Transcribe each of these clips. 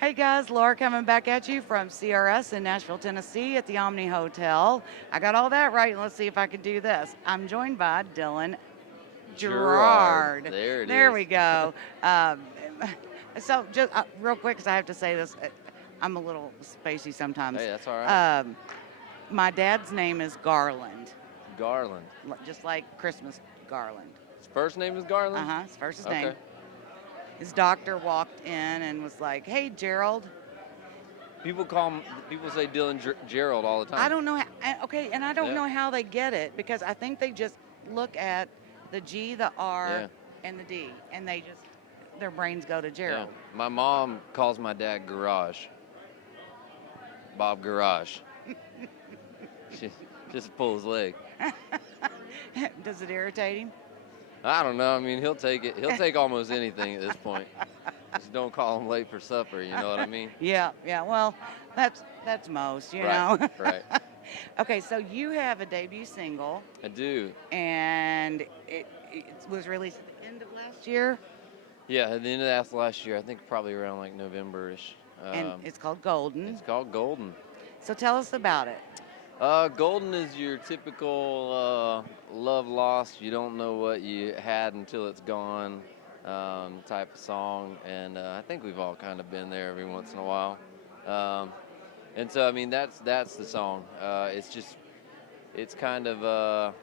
Hey guys, Laura coming back at you from CRS in Nashville, Tennessee at the Omni Hotel. I got all that right. Let's see if I can do this. I'm joined by Dylan Gerard. Gerard. There it There is. we go. Um, so, just real quick, because I have to say this, I'm a little spacey sometimes. Hey, that's all right. My dad's name is Garland, Garland. just like Christmas Garland. His first name is Garland? His first his Okay. name. His doctor walked in and was like, "Hey, Gerald." People say Dylan Gerald all the time. I don't know. Okay, and I don't Yeah. know how they get it because I think they just look at the G, the R, Yeah. and the D, and their brains go to Yeah. Gerald. My mom calls my dad Garage. Bob Garage. she just pull his leg. Does it irritate him? I don't know. I mean, he'll take it. He'll take almost anything at this point. Just don't call him late for supper. You know what I mean? Yeah, yeah. Well, that's most, you Right. know. Right. Okay, so you have a debut single, I do. and it was released at the end of last year, Yeah. At the end of that last year, I think probably around like November-ish. and it's called Golden. It's called Golden. So tell us about it. Golden is your typical love lost. You don't know what you had until it's gone type of song, and I think we've all kind of been there every once in a while. And so, I mean, that's the song. It's kind of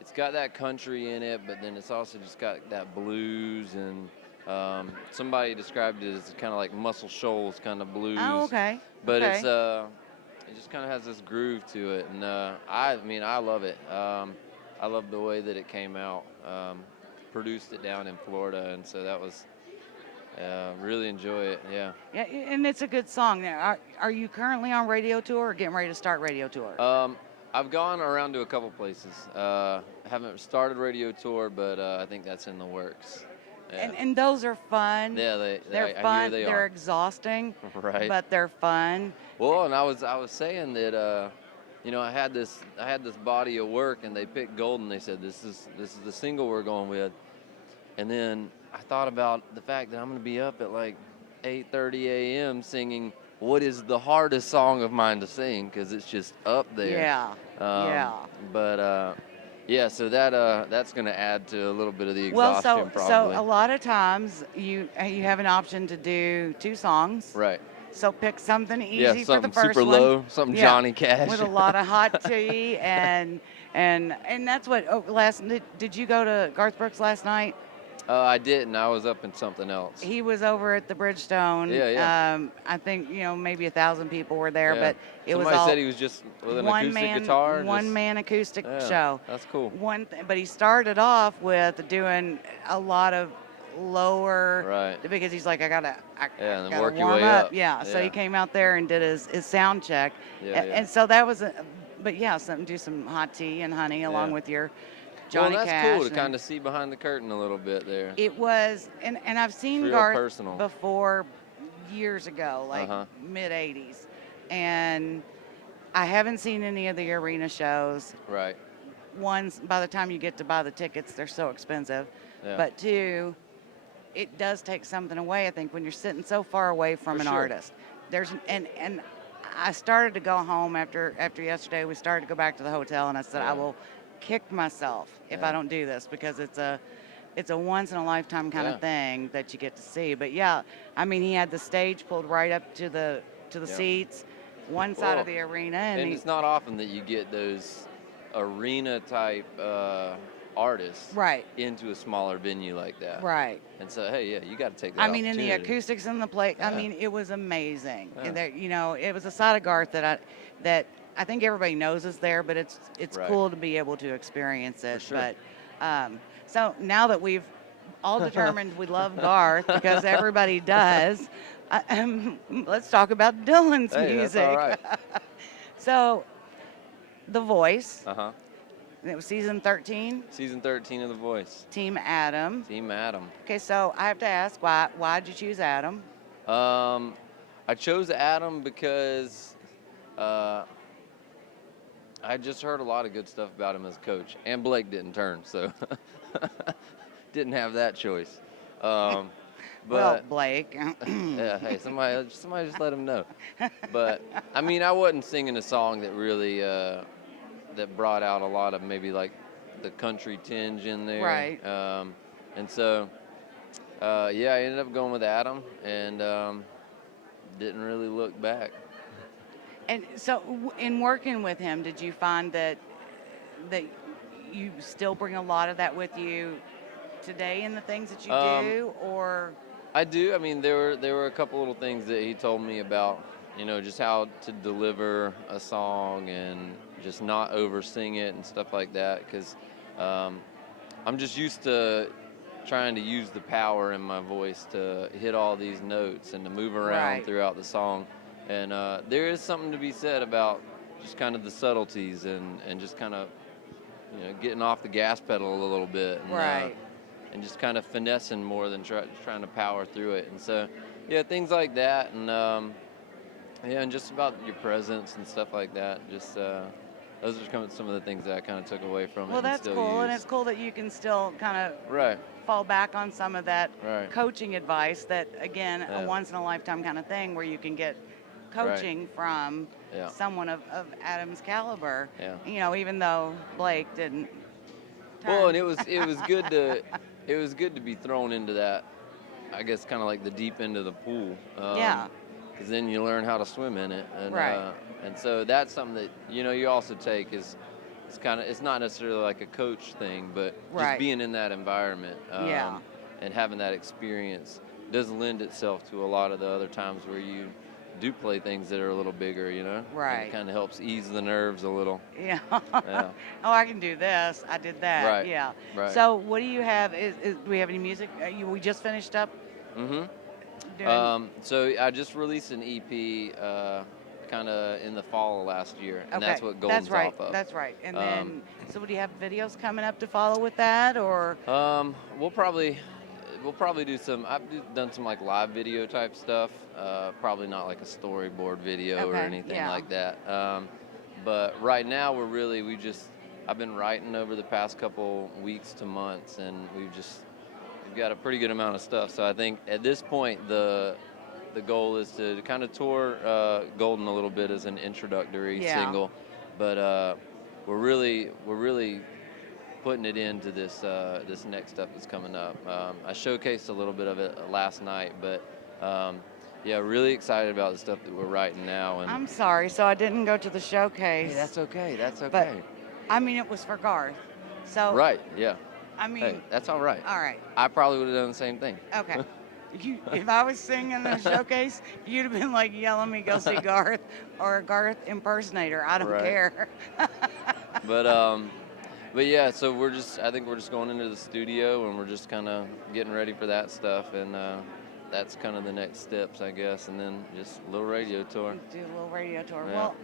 it's got that country in it, but then it's also just got that blues, and somebody described it as kind of like Muscle Shoals kind of blues. Oh, okay. But okay. it just kind of has this groove to it, and I mean, I love it. I love the way that it came out. Produced it down in Florida, and so that was really enjoy it. Yeah. Yeah, and it's a good song. Now, are you currently on radio tour or getting ready to start radio tour? I've gone around to a couple places. Haven't started radio tour, but I think that's in the works. Yeah. And those are fun. Yeah, They're I fun. hear they They're are. exhausting, Right. but they're fun. Well, and I was saying that I had this body of work, and they picked Golden. They said this is the single we're going with, and then I thought about the fact that I'm going to be up at like 8:30 a.m. singing what is the hardest song of mine to sing because it's just up there. Yeah. Yeah. But yeah, so that's going to add to a little bit of the Well, exhaustion so probably. a lot of times you have an option to do 2 songs. Right. So pick something easy Yeah, for the something first super one. low, something Yeah, Johnny Cash. with a lot of hot tea and that's what did you go to Garth Brooks last night? I didn't. I was up in something else. He was over at the Bridgestone. Yeah, yeah. I think maybe 1,000 people were there, Yeah. but it Somebody was all said he was just with an one acoustic man, guitar. one man acoustic Yeah, show. That's cool. But he started off with doing a lot of lower, Right. because he's like, I gotta and then gotta work your warm way up. Yeah, so Yeah. he came out there and did his sound check, Yeah, yeah. and so that was, but yeah, do some hot tea and honey along Yeah. with your Johnny well, that's Cash. cool to kind of see behind the curtain a little bit there. It was, and I've seen real Garth personal. before years ago, like Uh-huh. mid '80s, and I haven't seen any of the arena shows. Right. One, by the time you get to buy the tickets, they're so expensive. Yeah. But two, it does take something away, I think, when you're sitting so far away from For an sure. artist. And I started to go home after yesterday. We started to go back to the hotel, and I said, Yeah. I will kick myself if Yeah. I don't do this, because it's a once in a lifetime kind Yeah. of thing that you get to see. But yeah, I mean, he had the stage pulled right up to the Yeah. seats, one side of Well, the arena, And it's not often that you get those arena type artists right, into a smaller venue like that. right. And so, hey, yeah, you got to take that I mean, in the opportunity. acoustics and the play, I Yeah. mean, it was amazing. Yeah. And there, it was a side of Garth that I think everybody knows is there, but it's Right. cool to be able to experience it. sure. But so now that we've all determined we love Garth, because everybody does, let's talk about Dylan's Hey, music. that's all right. So, The Voice. Uh-huh. It was season 13. Season 13 of The Voice. Team Adam. Team Adam. Okay, so I have to ask, why did you choose Adam? I chose Adam because I just heard a lot of good stuff about him as a coach, and Blake didn't turn, so didn't have that choice. Well, But Blake. yeah, hey, somebody just let him know. But I mean, I wasn't singing a song that really that brought out a lot of maybe like the country tinge in there. Right. And so yeah, I ended up going with Adam, and didn't really look back. And so, in working with him, did you find that you still bring a lot of that with you today in the things that you Um, do, or I do. I mean, there were a couple little things that he told me about, just how to deliver a song and just not over sing it and stuff like that. Because um, I'm just used to trying to use the power in my voice to hit all these notes and to move around right? throughout the song. And there is something to be said about just kind of the subtleties and just kind of getting off the gas pedal a little bit. Right. And just kind of finessing more than trying to power through it. And so, yeah, things like that, and yeah, and just about your presence and stuff like that. Just those are some of the things that I kind of took away from it Well, and that's still cool, use. and it's cool that you can still kind of Right, fall back on some of that right, coaching advice. That again, a yeah, once in a lifetime kind of thing where you can get right, coaching from yeah, someone of Adam's caliber. yeah. Even though Blake didn't Well, turn. and it was good to be thrown into that. I guess kind of like the deep end of the pool. Yeah. Because then you learn how to swim in it, Right. and so that's something that you also take is it's not necessarily like a coach thing, but just Right. being in that environment, Yeah. and having that experience does lend itself to a lot of the other times where you do play things that are a little bigger, and Right. it kind of helps ease the nerves a little. Yeah. Yeah, Oh, I can do this. I did that. right, Yeah. right. So, what do you have? Do we have any music? We just finished up Mm-hmm. doing. So I just released an EP, kind of in the fall of last year, and Okay. that's what Golden's That's right. off of. That's right. And Um, then, so do you have videos coming up to follow with that, or? We'll probably do some. Done some like live video type stuff. Probably not like a storyboard video or Okay. anything Yeah. like that. But right now I've been writing over the past couple weeks to months, and we've got a pretty good amount of stuff. So I think at this point the goal is to kind of tour Golden a little bit as an introductory Yeah. single, but we're really putting it into this next stuff that's coming up. I showcased a little bit of it last night, but yeah, really excited about the stuff that we're writing now. And I'm sorry, so I didn't go to the showcase. hey, that's okay. That's But okay. I mean, it was for Garth. So Right? Yeah. I mean, Hey, that's all right. all right. I probably would have done the same thing. Okay. If I was singing in a showcase, you'd have been like yelling me go see Garth or a Garth impersonator. I don't Right. care. But yeah, so I think we're just going into the studio and we're just kind of getting ready for that stuff, and that's kind of the next steps, I guess, and then just a little radio tour. Do a little radio tour. Yeah. Well,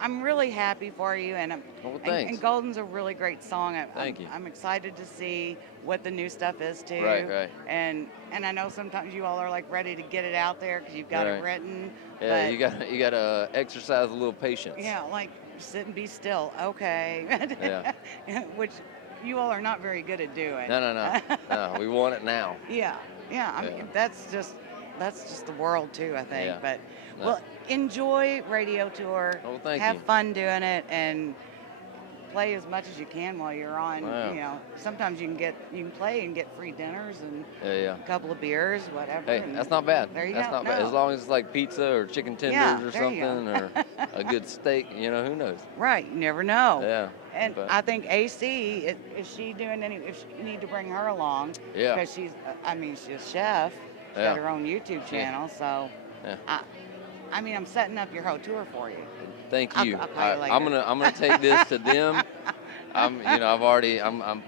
I'm really happy for you, and Well, thanks. and Golden's a really great song. Thank you. I'm excited to see what the new stuff is too. Right. And I know sometimes you all are like ready to get it out there because you've got it Right. written. Yeah, but you gotta exercise a little patience. yeah, like sit and be still. Okay. Yeah. Which you all are not very good at doing. No. We want it now. Yeah. I mean, Yeah. that's just the world too, I think. Yeah. But No. well, enjoy radio tour. Oh, thank Have you. fun doing it and play as much as you can while you're on. Wow. Sometimes you can play and get free dinners and Yeah. a couple of beers, whatever. Hey, and that's not bad. There you That's go. not bad. No. As long as it's like pizza or chicken tenders Yeah, or there you go. something, or a good steak, who knows? Right, you never know. Yeah. And but- I think AC is she doing any? If you need to bring her along, Yeah. because she's a chef. She's Yeah. got her own YouTube channel, so Yeah. I mean, I'm setting up your whole tour for you. Thank I'll- you. I'll call you later. I'm gonna take this to them. I'm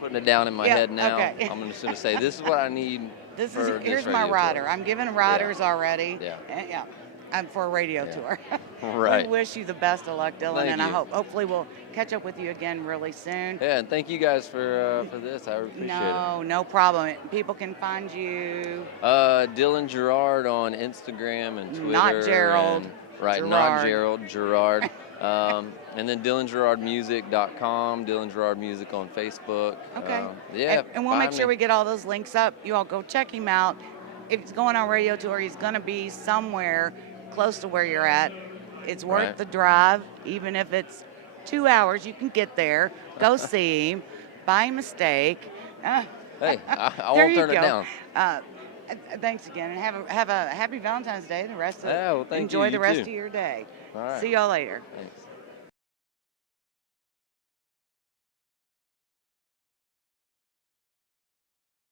putting it down in my Yeah, head now. okay. I'm just gonna say this is what I need. Here's for my radio rider. tour. I'm giving riders already. Yeah. Yeah. I'm for a radio Yeah. tour. Right. We wish you the best of luck, Dylan, Thank and I you. hopefully we'll catch up with you again really soon. Yeah, and thank you guys for this. I appreciate No problem. People can find you. it. Dylan Gerard on Instagram and Twitter. Not Gerald. and- right, Gerard. not Gerald. Gerard. And then DylanGerardMusic.com, Dylan Gerard Music on Facebook. Okay. Yeah. And we'll make find sure me. we get all those links up. You all go check him out. if he's going on radio tour, he's going to be somewhere close to where you're at. It's worth Right. the drive, even if it's 2 hours. You can get there, go see him, buy him a steak. Hey, I There won't you turn it go. down. Thanks again, and have a happy Valentine's Day. The rest of Yeah, well, thank you. enjoy the You rest too. of your day. All right. See y'all later. Thanks.